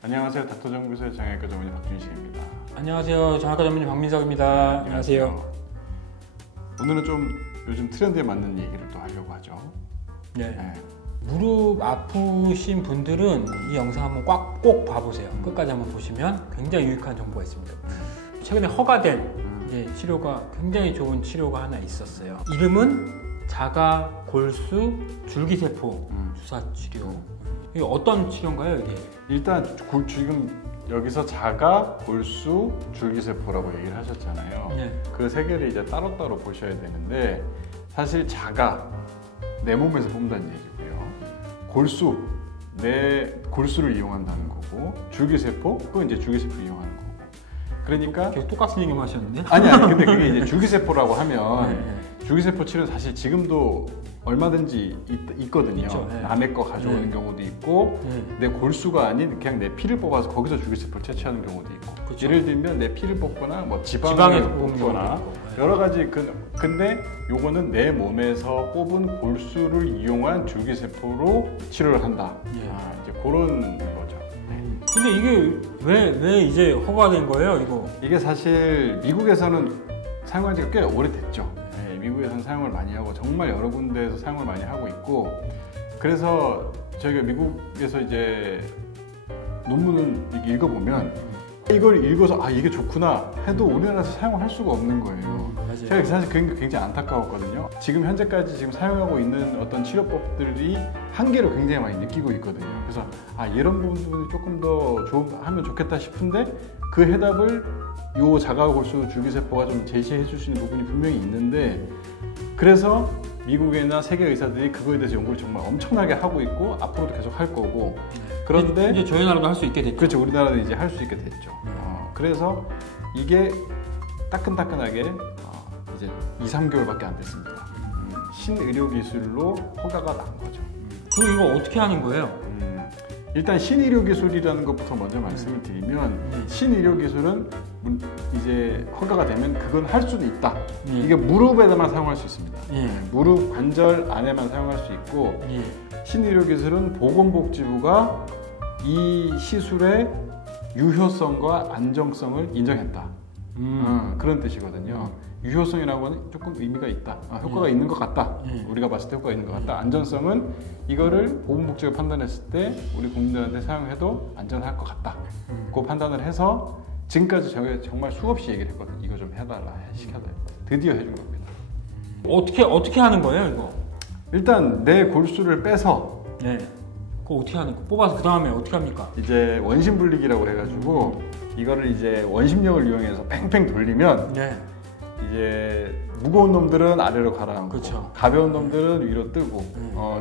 안녕하세요. 닥터정교수의 정형외과 전문의 박준식입니다. 안녕하세요. 정형외과 전문의 박민석입니다. 안녕하세요. 오늘은 좀 요즘 트렌드에 맞는 얘기를 또 하려고 하죠. 네. 무릎 아프신 분들은 이 영상 한번 꼭 봐보세요. 끝까지 한번 보시면 굉장히 유익한 정보가 있습니다. 최근에 허가된 치료가 굉장히 좋은 치료가 하나 있었어요. 이름은 자가 골수 줄기세포 주사 치료. 이게 어떤 치료인가요, 이게? 일단 지금 여기서 자가, 골수, 줄기세포라고 얘기를 하셨잖아요. 네. 그 세 개를 이제 따로따로 보셔야 되는데, 사실 자가 내 몸에서 뽑는다는 얘기고요. 골수 내 골수를 이용한다는 거고, 줄기세포 그건 이제 줄기세포를 이용하는 거고. 그러니까 계속 똑같은 얘기만 하셨는데? 아니 근데 그게 이제 줄기세포라고 하면 줄기세포 치료는 사실 지금도 얼마든지 있거든요. 남의 거 가져오는 경우도 있고, 내 골수가 아닌 그냥 내 피를 뽑아서 거기서 줄기세포를 채취하는 경우도 있고. 그쵸. 예를 들면 내 피를 뽑거나 뭐 지방을 뽑거나 여러 가지. 근데 요거는 내 몸에서 뽑은 골수를 이용한 줄기세포로 치료를 한다. 이제 그런 거죠. 근데 이게 왜 이제 허가된 거예요, 이거? 이게 사실 미국에서는 사용한 지가 꽤 오래됐죠. 미국에서는 사용을 많이 하고 정말 여러 군데에서 사용을 많이 하고 있고, 그래서 저희가 미국에서 이제 논문을 읽어보면 이걸 읽어서 이게 좋구나 해도 우리나라에서 사용을 할 수가 없는 거예요. 맞아요. 제가 사실 굉장히 안타까웠거든요. 지금 현재까지 지금 사용하고 있는 어떤 치료법들이 한계를 굉장히 많이 느끼고 있거든요. 그래서 이런 부분들이 조금 더 하면 좋겠다 싶은데, 그 해답을 요 자가골수 줄기세포가 좀 제시해 줄 수 있는 부분이 분명히 있는데, 그래서 미국이나 세계 의사들이 그거에 대해서 연구를 정말 엄청나게 하고 있고 앞으로도 계속 할 거고. 그런데 이제 저희 나라도 할 수 있게 됐죠. 그렇죠. 우리나라도 이제 할 수 있게 됐죠. 그래서 이게 따끈따끈하게 이제 2-3개월밖에 안 됐습니다. 신의료 기술로 허가가 난 거죠. 그럼 이거 어떻게 하는 거예요? 일단 신의료 기술이라는 것부터 먼저 말씀을 드리면, 신의료 기술은 이제 허가가 되면 그건 할 수도 있다. 이게 무릎에다만 사용할 수 있습니다. 무릎 관절 안에만 사용할 수 있고, 신의료 기술은 보건복지부가 이 시술의 유효성과 안정성을 인정했다. 그런 뜻이거든요. 유효성이라고 하는 조금 의미가 있다. 효과가 있는 것 같다. 우리가 봤을 때 효과가 있는 것 같다. 안전성은 이거를 보건복지부가 판단했을 때 우리 국민들한테 사용해도 안전할 것 같다. 그 판단을 해서 지금까지 저희가 정말 수없이 얘기를 했거든요. 이거 좀 해달라, 시켜달라. 드디어 해준 겁니다. 어떻게 하는 거예요, 이거? 일단 내 골수를 빼서, 그거 어떻게 하는 거? 뽑아서 그 다음에 어떻게 합니까? 이제 원심분리기라고 해가지고 이거를 이제 원심력을 이용해서 팽팽 돌리면, 이제 무거운 놈들은 아래로 가라앉고, 그렇죠. 가벼운 놈들은 위로 뜨고,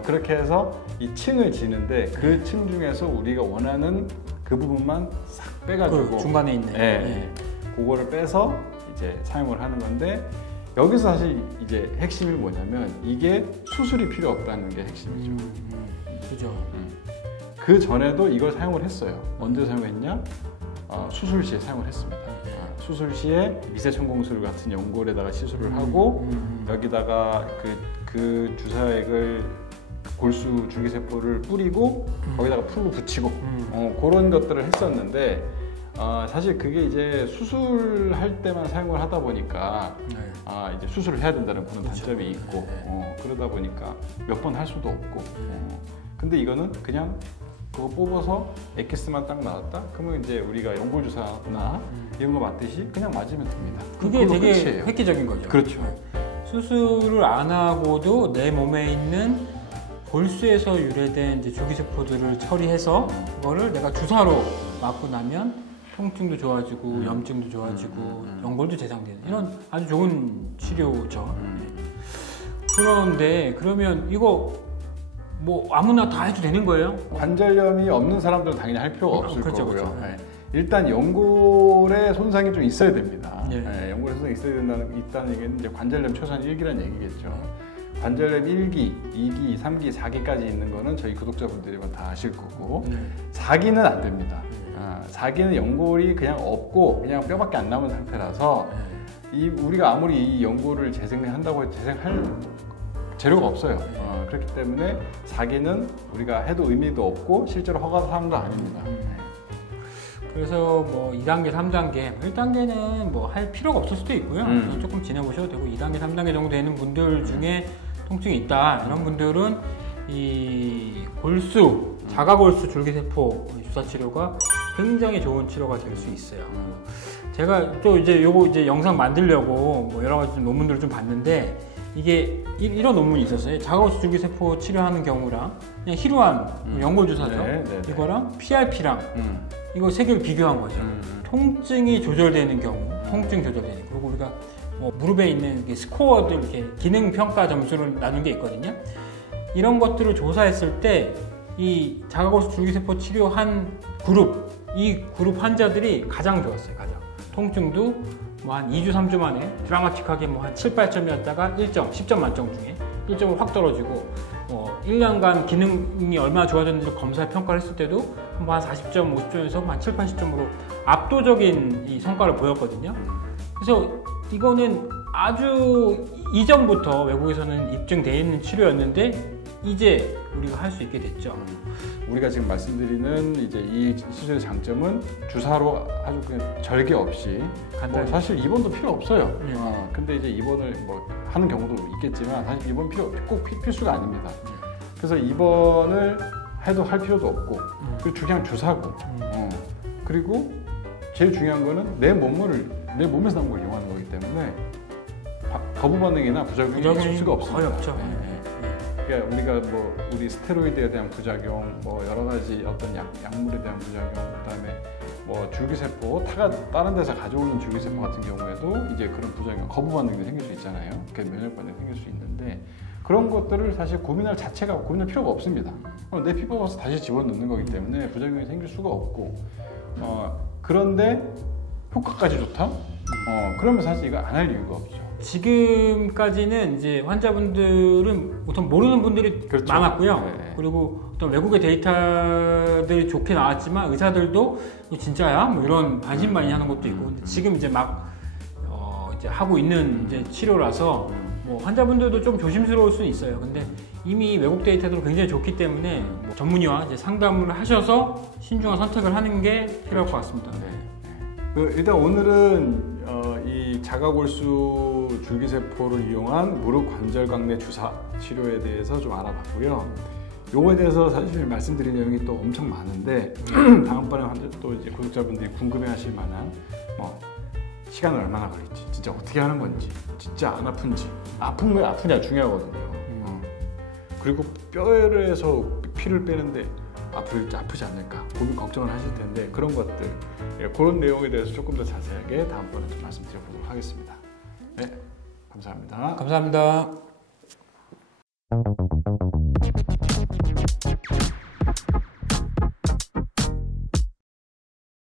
그렇게 해서 이 층을 지는데, 그 층 중에서 우리가 원하는 그 부분만 싹 빼가지고 중간에 있네. 그거를 빼서 이제 사용을 하는 건데, 여기서 사실 이제 핵심이 뭐냐면 이게 수술이 필요 없다는 게 핵심이죠. 그죠. 그 전에도 이걸 사용을 했어요. 언제 사용했냐? 수술 시에 사용을 했습니다. 수술 시에 미세천공술 같은 연골에다가 시술을 하고, 여기다가 그 주사액을 골수 줄기세포를 뿌리고 거기다가 풀로 붙이고 그런 것들을 했었는데, 사실 그게 이제 수술할 때만 사용을 하다 보니까 이제 수술을 해야 된다는 그런 단점이 있고, 그러다 보니까 몇 번 할 수도 없고, 근데 이거는 그냥 그거 뽑아서 엑기스만 딱 나왔다? 그러면 이제 우리가 연골주사나 이런 거 맞듯이 그냥 맞으면 됩니다. 그게 되게 끝이에요. 획기적인 거죠. 그렇죠. 수술을 안 하고도 내 몸에 있는 골수에서 유래된 이제 줄기세포들을 처리해서 그거를 내가 주사로 맞고 나면 통증도 좋아지고 염증도 좋아지고 연골도 재상되는 이런 아주 좋은 치료죠. 그런데 그러면 이거 뭐 아무나 다 해도 되는 거예요? 관절염이 없는 사람들은 당연히 할 필요가 없을 그렇죠, 거고요. 그렇죠. 일단 연골에 손상이 좀 있어야 됩니다. 연골에 손상이 있다는 얘기는 이제 관절염 최소한 1기라는 얘기겠죠. 관절염 1기, 2기, 3기, 4기까지 있는 거는 저희 구독자분들이면 다 아실 거고, 4기는 안 됩니다. 4기는 연골이 그냥 없고 그냥 뼈밖에 안 남은 상태라서 우리가 아무리 이 연골을 재생한다고 재생할 재료가 없어요. 그렇기 때문에 사기는 우리가 해도 의미도 없고 실제로 허가 사항도 아닙니다. 그래서 뭐 2단계, 3단계, 1단계는 뭐 할 필요가 없을 수도 있고요. 조금 지내보셔도 되고 2단계, 3단계 정도 되는 분들 중에 통증이 있다 이런 분들은 이 골수, 자가골수 줄기세포 주사 치료가 굉장히 좋은 치료가 될 수 있어요. 제가 또 이제 요거 이제 영상 만들려고 뭐 여러 가지 논문들을 좀 봤는데 이게 이런 논문이 있었어요. 자가골수 줄기세포 치료하는 경우랑 그냥 희루한 연골 주사죠. 이거랑 PRP랑 이거 세 개를 비교한 거죠. 통증이 조절되는 경우, 통증 조절되는. 그리고 우리가 뭐 무릎에 있는 스코어들 이렇게 기능 평가 점수를 나눈 게 있거든요. 이런 것들을 조사했을 때 이 자가골수 줄기세포 치료한 그룹, 이 그룹 환자들이 가장 좋았어요. 가장. 통증도 뭐 한 2주, 3주 만에 드라마틱하게 뭐 한 7, 8점이었다가 1점, 10점 만점 중에 1점으로 확 떨어지고 1년간 기능이 얼마나 좋아졌는지 검사 평가를 했을 때도 한 40점, 50점에서 한 7, 80점으로 압도적인 이 성과를 보였거든요. 그래서 이거는 아주 이전부터 외국에서는 입증되어 있는 치료였는데 이제 우리가 할 수 있게 됐죠. 우리가 지금 말씀드리는 이제 이 시술의 장점은 주사로 아주 그냥 절개 없이 뭐 사실 입원도 필요 없어요. 근데 이제 입원을 뭐 하는 경우도 있겠지만 사실 입원 꼭 필수가 아닙니다. 그래서 입원을 해도 할 필요도 없고 그리고 그냥 주사고 그리고 제일 중요한 거는 내 몸에서 나온 걸 이용하는 거기 때문에 거부 반응이나 부작용이 있을 수가 없습니다. 거의 없죠. 그러니까 우리가 뭐 우리 스테로이드에 대한 부작용, 뭐 여러 가지 어떤 약물에 대한 부작용, 그다음에 뭐 줄기세포, 다른 데서 가져오는 줄기세포 같은 경우에도 이제 그런 부작용, 거부 반응이 생길 수 있잖아요. 면역 반응이 생길 수 있는데 그런 것들을 사실 고민할 필요가 없습니다. 내 피부에 와서 다시 집어넣는 거기 때문에 부작용이 생길 수가 없고 그런데 효과까지 좋다? 그러면 사실 이거 안 할 이유가 없죠. 지금까지는 이제 환자분들은 보통 모르는 분들이 그렇죠. 많았고요. 네. 그리고 어떤 외국의 데이터들이 좋게 나왔지만 의사들도 이거 진짜야? 뭐 이런 반신반의 하는 것도 있고. 근데 지금 이제 막 이제 하고 있는 이제 치료라서 뭐 환자분들도 좀 조심스러울 수는 있어요. 근데 이미 외국 데이터도 굉장히 좋기 때문에 뭐 전문의와 이제 상담을 하셔서 신중한 선택을 하는 게 필요할 것 같습니다. 일단 오늘은 이 자가골수 줄기세포를 이용한 무릎 관절광내 주사 치료에 대해서 좀 알아봤고요. 요거에 대해서 사실 말씀드린 내용이 또 엄청 많은데 다음번에 또 이제 구독자분들이 궁금해하실 만한 시간은 얼마나 걸릴지, 진짜 어떻게 하는 건지, 진짜 안 아픈지, 아픈 왜 아프냐 중요하거든요. 그리고 뼈에서 피를 빼는데 아프지 않을까 고민 걱정을 하실 텐데 그런 것들 그런 내용에 대해서 조금 더 자세하게 다음번에 좀 말씀드려보도록 하겠습니다. 네, 감사합니다. 감사합니다.